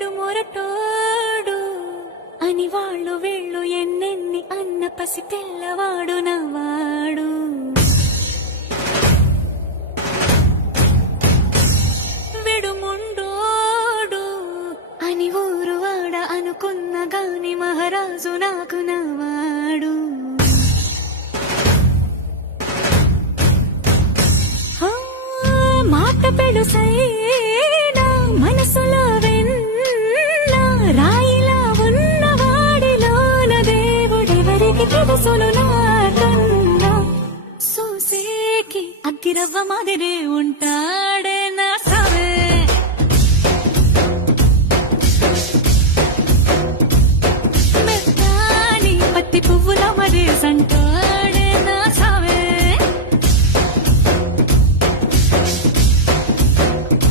వీడు మొరటోడు అని వాళ్ళు వీళ్ళు ఎన్నెన్ని అన్న పసి పిల్లవాడు నవ్వాడు. వీడు ముండోడు అని ఊరు వాడ అనుకున్న గాని మహారాజు నాకు నవ్వాడు. మాట పెడుసైనా మనసులో వెన్న రాయిలా ఉన్నవాడిలోన దేవుడెవరికి తెలుసును నాకన్నా. సూసేకి అగ్గిరవ్వ మాదిరే ఉంటాడు.